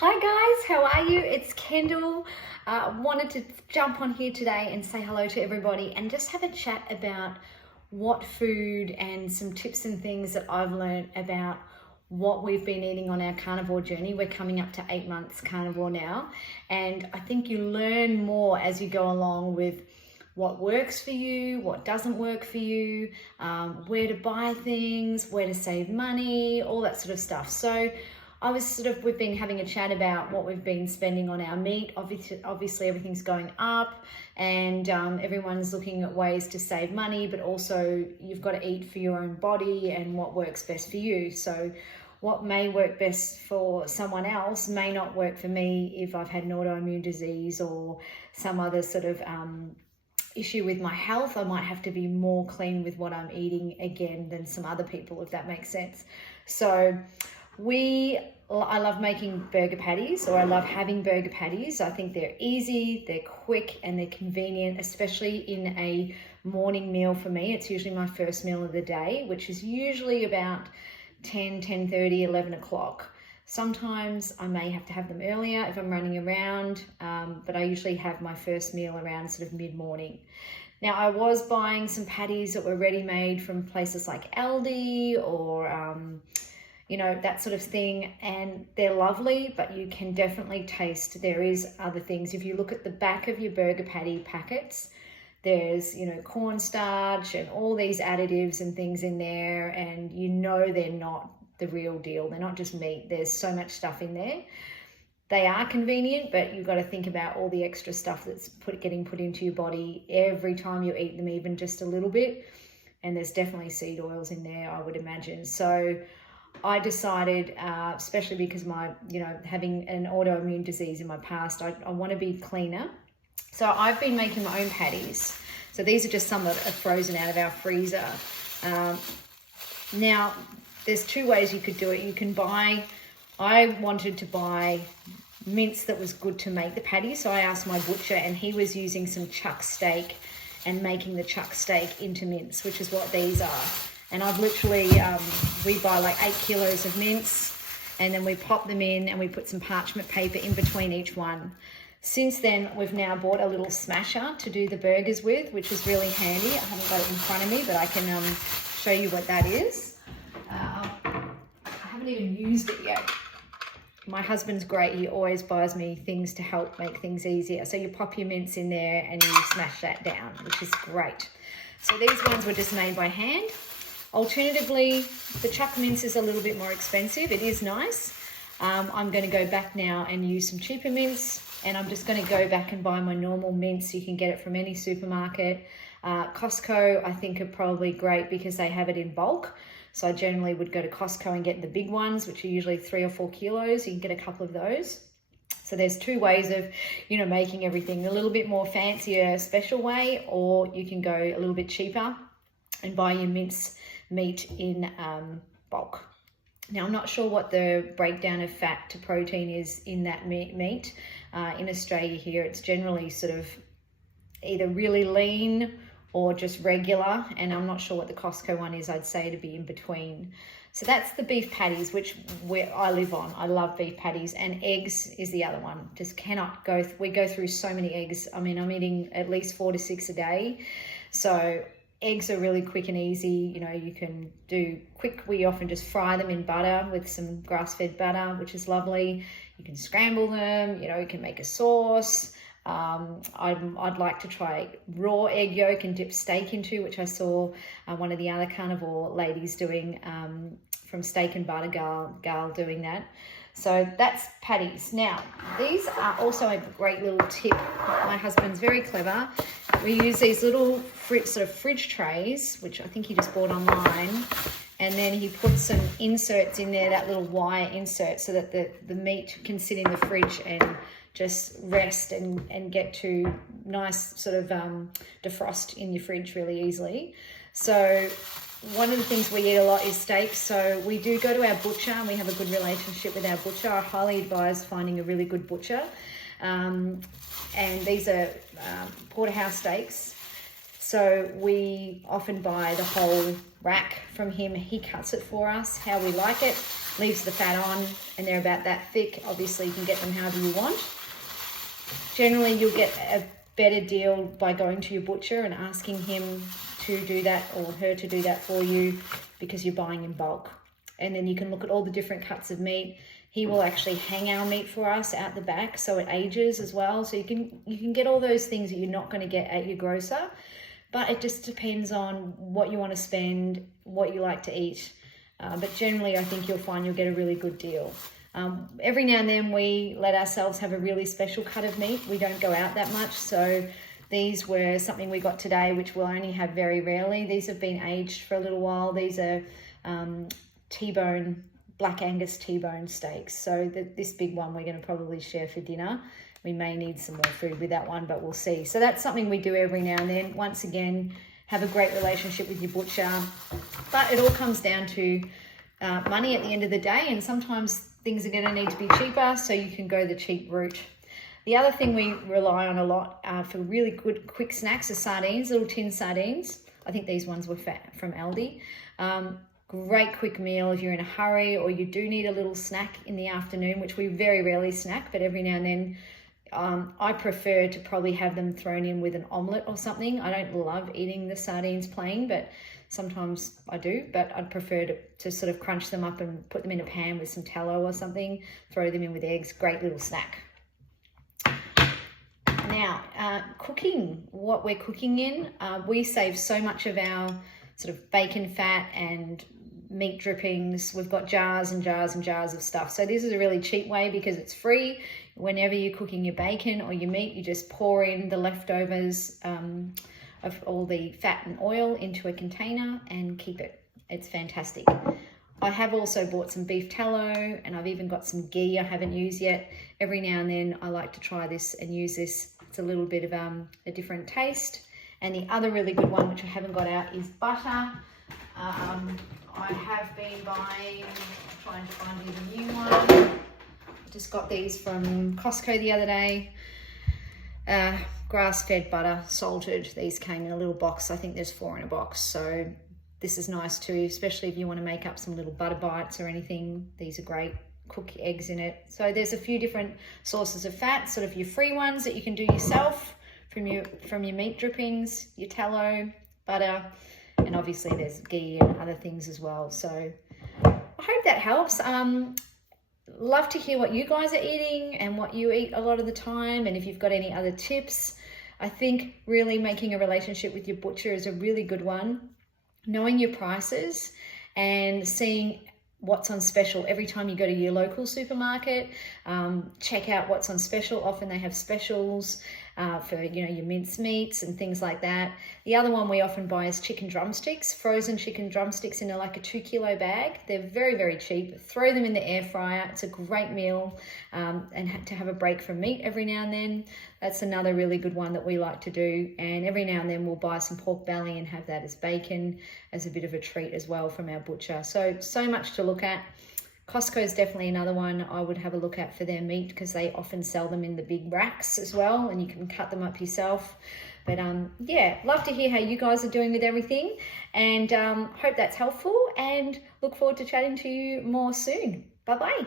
Hi guys, how are you? It's Kendall. Wanted to jump on here today and say hello to everybody and just have a chat about what food and some tips and things that I've learned about what we've been eating on our carnivore journey. We're coming up to 8 months carnivore now, and I think you learn more as you go along with what works for you, what doesn't work for you, where to buy things, where to save money, all that sort of stuff. So we've been having a chat about what we've been spending on our meat. Obviously everything's going up, and everyone's looking at ways to save money, but also you've got to eat for your own body and what works best for you. So what may work best for someone else may not work for me if I've had an autoimmune disease or some other sort of issue with my health. I might have to be more clean with what I'm eating again than some other people, if that makes sense. So I love making burger patties, or I love having burger patties. I think they're easy, they're quick, and they're convenient, especially in a morning meal for me. It's usually my first meal of the day, which is usually about 10:30, 11 o'clock. Sometimes I may have to have them earlier if I'm running around, but I usually have my first meal around sort of mid-morning. Now, I was buying some patties that were ready-made from places like Aldi or that sort of thing, and they're lovely, but you can definitely taste there is other things. If you look at the back of your burger patty packets, there's cornstarch and all these additives and things in there, and they're not the real deal. They're not just meat. There's so much stuff in there. They are convenient, but you've got to think about all the extra stuff that's getting put into your body every time you eat them, even just a little bit. And there's definitely seed oils in there, I would imagine. So I decided, especially because having an autoimmune disease in my past, I want to be cleaner. So I've been making my own patties. So these are just some that are frozen out of our freezer. Now, there's two ways you could do it. I wanted to buy mince that was good to make the patty. So I asked my butcher, and he was using some chuck steak and making the chuck steak into mince, which is what these are. And I've literally, we buy like 8 kilos of mince, and then we pop them in and we put some parchment paper in between each one. Since then, we've now bought a little smasher to do the burgers with, which is really handy. I haven't got it in front of me, but I can show you what that is. I haven't even used it yet. My husband's great. He always buys me things to help make things easier. So you pop your mince in there and you smash that down, which is great. So these ones were just made by hand. Alternatively, the chuck mince is a little bit more expensive. It is nice. I'm going to go back now and use some cheaper mince, and I'm just going to go back and buy my normal mince. You can get it from any supermarket. Costco, I think, are probably great because they have it in bulk. So I generally would go to Costco and get the big ones, which are usually 3 or 4 kilos. You can get a couple of those. So there's two ways of, making everything: a little bit more fancier, special way, or you can go a little bit cheaper and buy your mince meat in bulk. Now, I'm not sure what the breakdown of fat to protein is in that meat. In Australia here, it's generally sort of either really lean or just regular, and I'm not sure what the Costco one is. I'd say to be in between. So that's the beef patties, which I live on. I love beef patties, and eggs is the other one. Just cannot go. We go through so many eggs. I mean, I'm eating at least 4 to 6 a day. So eggs are really quick and easy. You can do quick. We often just fry them in butter with some grass-fed butter, which is lovely. You can scramble them. You can make a sauce. I'd like to try raw egg yolk and dip steak into, which I saw one of the other carnivore ladies doing, from Steak and Butter Gal doing that. So that's patties. Now, these are also a great little tip. My husband's very clever. We use these little sort of fridge trays, which I think he just bought online. And then he puts some inserts in there, that little wire insert, so that the meat can sit in the fridge and just rest and get to nice sort of defrost in your fridge really easily. So one of the things we eat a lot is steak. So we do go to our butcher, and we have a good relationship with our butcher. I highly advise finding a really good butcher. And these are porterhouse steaks. So we often buy the whole rack from him. He cuts it for us how we like it, leaves the fat on, and they're about that thick. Obviously you can get them however you want. Generally you'll get a better deal by going to your butcher and asking him to do that, or her to do that for you, because you're buying in bulk. And then you can look at all the different cuts of meat. He will actually hang our meat for us out the back so it ages as well. So you can get all those things that you're not going to get at your grocer. But it just depends on what you want to spend, what you like to eat. But generally, I think you'll find you'll get a really good deal. Every now and then we let ourselves have a really special cut of meat. We don't go out that much. So these were something we got today, which we'll only have very rarely. These have been aged for a little while. These are T-bone, Black Angus T-bone steaks. So this big one we're going to probably share for dinner. We may need some more food with that one, but we'll see. So that's something we do every now and then. Once again, have a great relationship with your butcher. But it all comes down to money at the end of the day, and sometimes things are going to need to be cheaper, so you can go the cheap route. The other thing we rely on a lot for really good quick snacks are sardines, little tin sardines. I think these ones were from Aldi. Great quick meal if you're in a hurry or you do need a little snack in the afternoon, which we very rarely snack, but every now and then. I prefer to probably have them thrown in with an omelette or something. I don't love eating the sardines plain, but sometimes I do. But I'd prefer to sort of crunch them up and put them in a pan with some tallow or something, throw them in with eggs. Great little snack. Now, cooking, what we're cooking in, we save so much of our sort of bacon fat and meat drippings. We've got jars and jars and jars of stuff. So this is a really cheap way because it's free. Whenever you're cooking your bacon or your meat, you just pour in the leftovers of all the fat and oil into a container and keep it. It's fantastic. I have also bought some beef tallow, and I've even got some ghee I haven't used yet. Every now and then I like to try this and use this. It's a little bit of a different taste. And the other really good one, which I haven't got out, is butter. I have been buying, trying to find you the new one. Just got these from Costco the other day. Grass-fed butter, salted. These came in a little box. I think there's 4 in a box. So this is nice too, especially if you want to make up some little butter bites or anything. These are great. Cook your eggs in it. So there's a few different sources of fat, sort of your free ones that you can do yourself from your meat drippings, your tallow, butter, and obviously there's ghee and other things as well. So I hope that helps. Love to hear what you guys are eating and what you eat a lot of the time, and if you've got any other tips. I think really making a relationship with your butcher is a really good one. Knowing your prices and seeing what's on special every time you go to your local supermarket. Check out what's on special. Often they have specials for your mince meats and things like that. The other one we often buy is chicken drumsticks, frozen chicken drumsticks in like a 2-kilo bag. They're very, very cheap. Throw them in the air fryer. It's a great meal, and to have a break from meat every now and then. That's another really good one that we like to do. And every now and then we'll buy some pork belly and have that as bacon, as a bit of a treat as well from our butcher. So much to look at. Costco is definitely another one I would have a look at for their meat, because they often sell them in the big racks as well, and you can cut them up yourself. But yeah, love to hear how you guys are doing with everything, and hope that's helpful, and look forward to chatting to you more soon. Bye-bye.